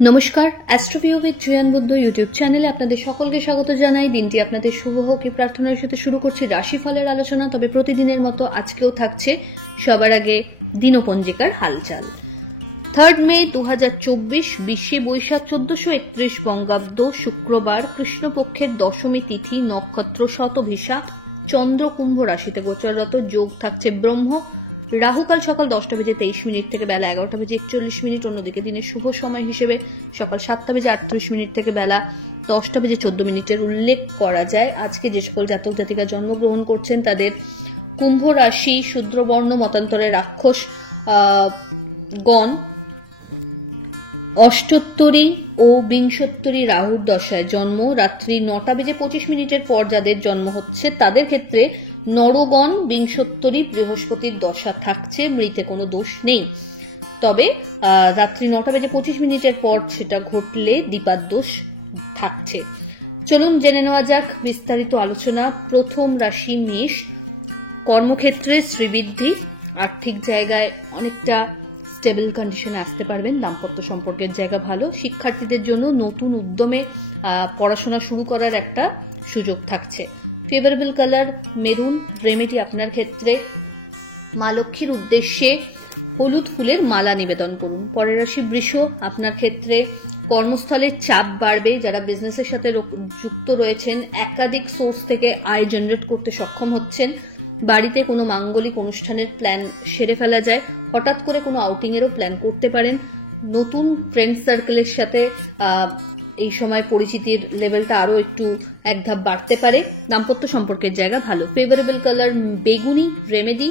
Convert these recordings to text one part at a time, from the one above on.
নমস্কার, অ্যাস্ট্রোভিউ with জয়ান Buddha YouTube চ্যানেলে আপনাদের সকলকে স্বাগত জানাই। দিনটি আপনাদের শুভ হোক এই প্রার্থনার সাথে শুরু করছি রাশিফলের আলোচনা। তবে প্রতিদিনের মতো আজকেও থাকছে সবার আগে দিনপঞ্জিকার হালচাল। 3 মে 2024, 20 বৈশাখ 1431 বঙ্গাব্দ, শুক্রবার, কৃষ্ণপক্ষের দশমী তিথি, নক্ষত্র শতভিসা, চন্দ্র কুম্ভ রাশিতে গোচররত। যোগ থাকছে ব্রহ্ম, রাহুকাল সকাল 10:23 থেকে বেলা 11:41। অন্যদিকে দিনের শুভ সময় হিসেবে সকাল 7:38 থেকে বেলা 10:14 উল্লেখ করা যায়। আজকে যে সকল জাতক জাতিকা জন্মগ্রহণ করছেন তাদের কুম্ভ রাশি, শূদ্রবর্ণ মতান্তরে রাক্ষস গণ অষ্টোত্তরী ও বিংশোত্তরী রাহুর দশায় জন্ম। রাত্রি 9:25 পর যাদের জন্ম হচ্ছে তাদের ক্ষেত্রে নরগণ বিংশোত্তরী বৃহস্পতির দশা থাকছে। মৃতে কোনো দোষ নেই, তবে রাত্রি 9:25 পর সেটা ঘটলে দীপার দোষ থাকছে। চলুন জেনে নেওয়া যাক বিস্তারিত আলোচনা। প্রথম রাশি মেষ। কর্মক্ষেত্রে শ্রীবৃদ্ধি, আর্থিক জায়গায় অনেকটা স্টেবল কন্ডিশনে আসতে পারবেন। দাম্পত্য সম্পর্কের জায়গা ভালো। শিক্ষার্থীদের জন্য নতুন উদ্যমে পড়াশোনা শুরু করার একটা সুযোগ থাকছে। Favourable colour maroon. রেমেডি আপনার ক্ষেত্রে মা লক্ষ্মীর উদ্দেশ্যে হলুদ ফুলের মালা নিবেদন করুন। পরের রাশি বৃষ। আপনার ক্ষেত্রে কর্মস্থলের চাপ বাড়বে। যারা বিজনেসের সাথে যুক্ত রয়েছেন একাধিক সোর্স থেকে আয় জেনারেট করতে সক্ষম হচ্ছেন। বাড়িতে কোনো মাঙ্গলিক অনুষ্ঠানের প্ল্যান সেরে ফেলা যায়। হঠাৎ করে কোনো আউটিং এরও প্ল্যান করতে পারেন। নতুন ফ্রেন্ড সার্কেলের সাথে এই সময় পরিচিতির লেভেলটা আরো একটু এক ধাপ বাড়তে পারে। দাম্পত্য সম্পর্কের জায়গা ভালো। ফেভারেবল কালার বেগুনি। রেমেডি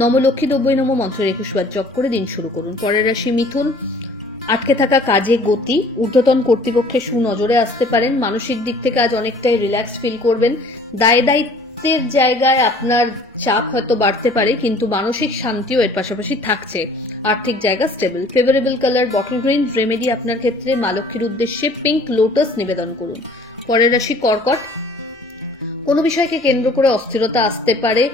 নমলক্ষ্মী দ্রব্যই নম মন্ত্রের 21 বার জপ করে দিন শুরু করুন। পরের রাশি মিথুন। আটকে থাকা কাজে গতি। ঊর্ধ্বতন কর্তৃপক্ষের সুনজরে আসতে পারেন। মানসিক দিক থেকে আজ অনেকটাই রিল্যাক্স ফিল করবেন। দায় দায়িত্বের জায়গায় আপনার চাপ হয়তো বাড়তে পারে, কিন্তু মানসিক শান্তিও এর পাশাপাশি থাকছে। আর্থিক জায়গা stable. Favourable colour bottle green. Remedy আপনার ক্ষেত্রে মা লক্ষ্মীর উদ্দেশ্যে পিঙ্ক লোটাস নিবেদন করুন। পরের রাশি কর্কট। কোনো বিষয়কে কেন্দ্র করে অস্থিরতা আসতে পারে।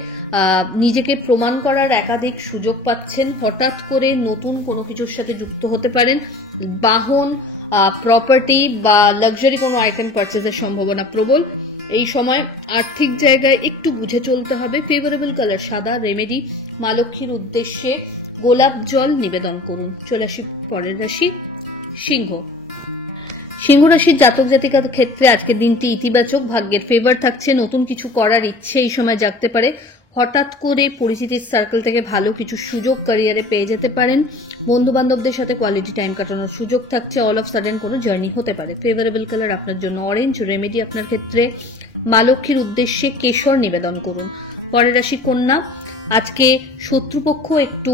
নিজেকে প্রমাণ করার একাধিক সুযোগ পাচ্ছেন। হঠাৎ করে নতুন কোনো কিছুর সাথে যুক্ত হতে পারেন। বাহন, প্রপার্টি বা লাক্সারি কোনো আইটেম পারচেজের সম্ভাবনা প্রবল। এই সময় আর্থিক জায়গায় একটু বুঝে চলতে হবে। ফেভারেবল কালার সাদা। রেমেডি মা লক্ষ্মীর উদ্দেশ্যে গোলাপ জল নিবেদন করুন। চলে আসি পরের রাশি সিংহ। সিংহ রাশির জাতক জাতিকার ক্ষেত্রে আজকের দিনটি ইতিবাচক। ভাগ্যের ফেভার থাকছে। নতুন কিছু করার ইচ্ছে এই সময় জাগতে পারে। হঠাৎ করে পরিচিতির সার্কেল থেকে ভালো কিছু সুযোগ ক্যারিয়ারে পেয়ে যেতে পারেন। বন্ধু বান্ধবদের সাথে কোয়ালিটি টাইম কাটানোর সুযোগ থাকছে। অল অফ সাডেন কোনো জার্নি হতে পারে। ফেভারেবল কালার আপনার জন্য অরেঞ্জ। রেমেডি আপনার ক্ষেত্রে মা লক্ষ্মীর উদ্দেশ্যে কেশর নিবেদন করুন। পরের রাশি কন্যা। আজকে শত্রুপক্ষ একটু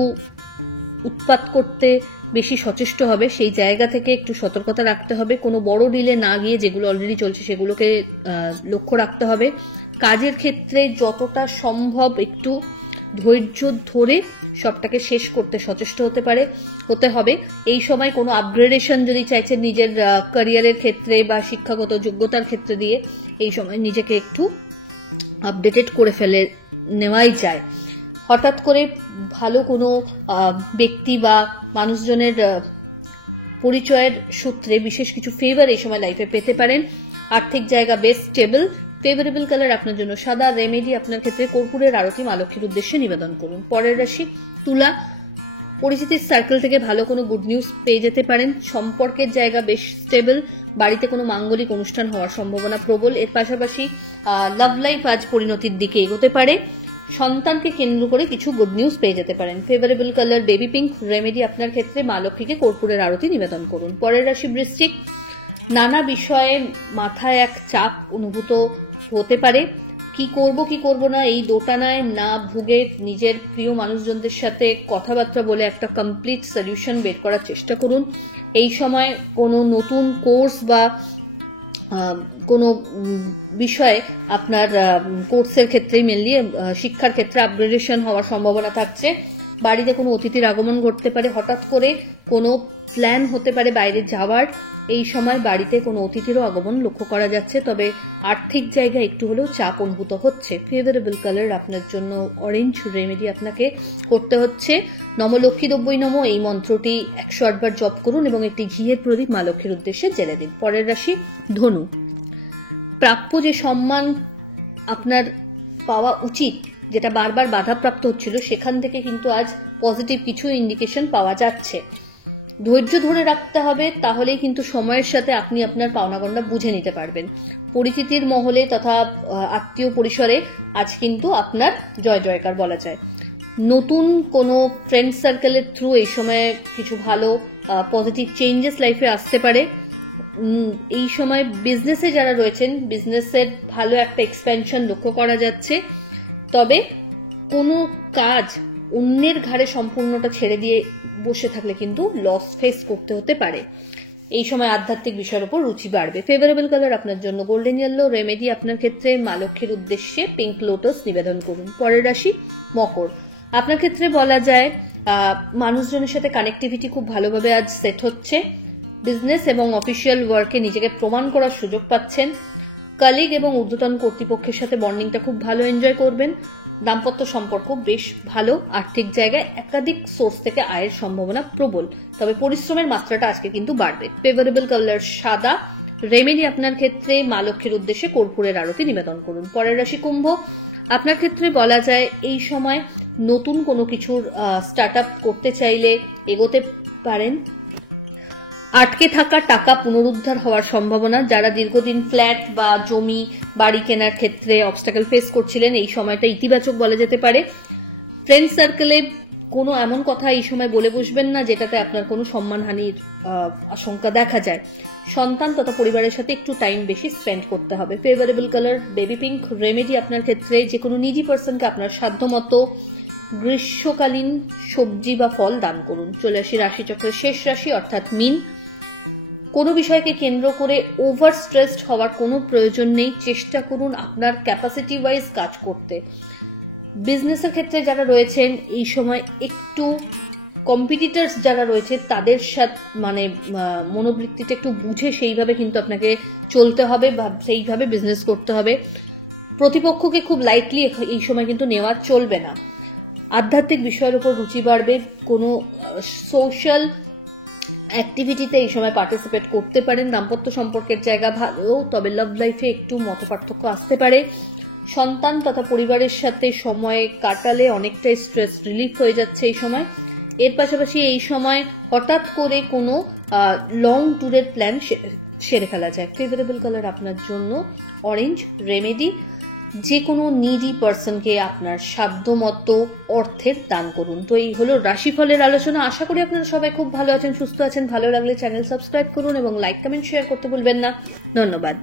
উৎপাত করতে বেশি সচেষ্ট হবে। সেই জায়গা থেকে একটু সতর্কতা রাখতে হবে। কোনো বড় ডিলে না গিয়ে যেগুলো অলরেডি চলছে সেগুলোকে লক্ষ্য রাখতে হবে। কাজের ক্ষেত্রে যতটা সম্ভব একটু ধৈর্য ধরে সবটাকে শেষ করতে সচেষ্ট হতে হবে। এই সময় কোনো আপগ্রেডেশন যদি চাইছেন নিজের ক্যারিয়ারের ক্ষেত্রে বা শিক্ষাগত যোগ্যতার ক্ষেত্রে দিয়ে, এই সময় নিজেকে একটু আপডেটেড করে ফেলে নেওয়াই যায়। হঠাৎ করে ভালো কোনো ব্যক্তি বা মানুষজনের পরিচয়ের সূত্রে বিশেষ কিছু ফেভার এই সময় লাইফে পেতে পারেন। আর্থিক জায়গা বেশ স্টেবল। ফেভারেবল কালার আপনার জন্য সাদা। রেমেডি আপনার ক্ষেত্রে কর্পূরের আরতি মা লক্ষ্মীর উদ্দেশ্যে নিবেদন করুন। পরের রাশি তুলা। পরিচিতির সার্কেল থেকে ভালো কোনো গুড নিউজ পেয়ে যেতে পারেন। সম্পর্কের জায়গা বেশ স্টেবল। বাড়িতে কোনো মাঙ্গলিক অনুষ্ঠান হওয়ার সম্ভাবনা প্রবল। এর পাশাপাশি লাভ লাইফ আজ পরিণতির দিকে এগোতে পারে। সন্তানকে কেন্দ্র করে কিছু গুড নিউজ পেয়ে যেতে পারেন। Favourable colour baby pink. Remedy আপনার ক্ষেত্রে মা লক্ষ্মীকে কর্পূরের আরতি নিবেদন করুন। পরের রাশি বৃশ্চিক। নানা বিষয়ে মাথায় এক চাপ অনুভূত হতে পারে। কি করব না এই দোটানায় না ভুগে নিজের প্রিয় মানুষজনদের সাথে কথাবার্তা বলে একটা কমপ্লিট সলিউশন বের করার চেষ্টা করুন। এই সময় কোনো নতুন কোর্স বা কোনো বিষয়ে আপনার কোর্সের ক্ষেত্রেই মেনলি শিক্ষার ক্ষেত্রে আপগ্রেডেশন হওয়ার সম্ভাবনা থাকছে। বাড়িতে কোনো অতিথির আগমন ঘটতে পারে। হঠাৎ করে কোনো প্ল্যান হতে পারে বাইরে যাওয়ার। এই সময় বাড়িতে কোনো অতিথিরও আগমন লক্ষ্য করা যাচ্ছে, তবে আর্থিক জায়গায় একটু হলেও চাপ অনুভূত হচ্ছে। ফেভারেবল কালার আপনার জন্য অরেঞ্জ। রেমেডি আপনাকে করতে হচ্ছে নম লক্ষ্মী দ্রব্যই নম, এই মন্ত্রটি 108 বার জপ করুন এবং একটি ঘিয়ের প্রদীপ মা লক্ষ্মীর উদ্দেশ্যে জ্বেলে দিন। পরের রাশি ধনু। প্রাপ্য যে সম্মান আপনার পাওয়া উচিত, যেটা বারবার বাধাপ্রাপ্ত হচ্ছিল, সেখান থেকে কিন্তু আজ পজিটিভ কিছু ইন্ডিকেশন পাওয়া যাচ্ছে। ধৈর্য ধরে রাখতে হবে, তাহলেই কিন্তু সময়ের সাথে আপনি আপনার পাওনাগণ্ডা বুঝে নিতে পারবেন। পরিচিতির মহলে তথা আত্মীয় পরিসরে আজ কিন্তু আপনার জয় জয়কার বলা যায়। নতুন কোনো ফ্রেন্ড সার্কেলের থ্রু এই সময়ে কিছু ভালো পজিটিভ চেঞ্জেস লাইফে আসতে পারে। এই সময় বিজনেসে যারা রয়েছেন, বিজনেসের ভালো একটা এক্সপ্যানশন লক্ষ্য করা যাচ্ছে, তবে কোনো কাজ অন্যের ঘাড়ে সম্পূর্ণটা ছেড়ে দিয়ে বসে থাকলে কিন্তু লস ফেস করতে হতে পারে। এই সময় আধ্যাত্মিক বিষয়ের উপর রুচি বাড়বে। ফেভারেবল কালার আপনার জন্য গোল্ডেন ইয়েলো। রেমেডি আপনার ক্ষেত্রে মা লক্ষ্মীর উদ্দেশ্যে পিঙ্ক লোটাস নিবেদন করুন। পরের রাশি মকর। আপনার ক্ষেত্রে বলা যায় মানুষজনের সাথে কানেক্টিভিটি খুব ভালোভাবে আজ সেট হচ্ছে। বিজনেস এবং অফিসিয়াল ওয়ার্কে নিজেকে প্রমাণ করার সুযোগ পাচ্ছেন। কলিগ এবং ঊর্ধ্বতন কর্তৃপক্ষের সাথে বন্ডিংটা খুব ভালো এনজয় করবেন। দাম্পত্য সম্পর্ক বেশ ভালো। আর্থিক জায়গায় একাধিক সোর্স থেকে আয়ের সম্ভাবনা প্রবল, তবে পরিশ্রমের মাত্রাটা আজকে কিন্তু বাড়বে। ফেভারেবল কালার সাদা। রেমেডি আপনার ক্ষেত্রে মা লক্ষ্মীর উদ্দেশ্যে কর্পূরের আরতি নিবেদন করুন। পরের রাশি কুম্ভ। আপনার ক্ষেত্রে বলা যায় এই সময় নতুন কোনো কিছুর স্টার্ট আপ করতে চাইলে এগোতে পারেন। আটকে থাকা টাকা পুনরুদ্ধার হওয়ার সম্ভাবনা। যারা দীর্ঘদিন ফ্ল্যাট বা জমি বাড়ি কেনার ক্ষেত্রে অবস্টাকেল ফেস করছিলেন, এই সময়টা ইতিবাচক বলা যেতে পারে। ফ্রেন্ড সার্কেলে কোনো এমন কথা এই সময় বলে বসবেন না যেটাতে আপনার কোনো সম্মানহানির আশঙ্কা দেখা যায়। সন্তান তথা পরিবারের সাথে একটু টাইম বেশি স্পেন্ড করতে হবে। Favourable colour baby pink. Remedy আপনার ক্ষেত্রে যে কোনো নিজি পার্সনকে আপনার সাধ্যমতো গ্রীষ্মকালীন সবজি বা ফল দান করুন। চলে আসি রাশিচক্রের শেষ রাশি অর্থাৎ মীন। কোনো বিষয়কে কেন্দ্র করে ওভার স্ট্রেসড হওয়ার কোনো প্রয়োজন নেই। চেষ্টা করুন আপনার ক্যাপাসিটি ওয়াইজ কাজ করতে। বিজনেসের ক্ষেত্রে যারা রয়েছেন এই সময় একটু কম্পিটিটার্স যারা রয়েছে তাদের সাথে মনোবৃত্তিটা একটু বুঝে সেইভাবে কিন্তু আপনাকে চলতে হবে বা সেইভাবে বিজনেস করতে হবে। প্রতিপক্ষকে খুব লাইটলি এই সময় কিন্তু নেওয়া চলবে না। আধ্যাত্মিক বিষয়ের উপর রুচি বাড়বে। কোনো সোশ্যাল অ্যাক্টিভিটিতে এই সময় পার্টিসিপেট করতে পারেন। দাম্পত্য সম্পর্কের জায়গা ভালো, তবে লাভ লাইফে একটু মতপার্থক্য আসতে পারে। সন্তান তথা পরিবারের সাথে সময় কাটালে অনেকটাই স্ট্রেস রিলিফ হয়ে যাচ্ছে এই সময়। এর পাশাপাশি এই সময় হঠাৎ করে কোনো লং ট্যুরের প্ল্যান সেরে ফেলা যায়। ফেভারেবল কালার আপনার জন্য অরেঞ্জ। রেমেডি যে কোনো নিডি পার্সনকে আপনার সাধ্যমতো অর্থের দান করুন। তো এই হলো রাশিফলের আলোচনা। আশা করি আপনারা সবাই খুব ভালো আছেন, সুস্থ আছেন। ভালো লাগলে চ্যানেল সাবস্ক্রাইব করুন এবং লাইক কমেন্ট শেয়ার করতে ভুলবেন না। ধন্যবাদ।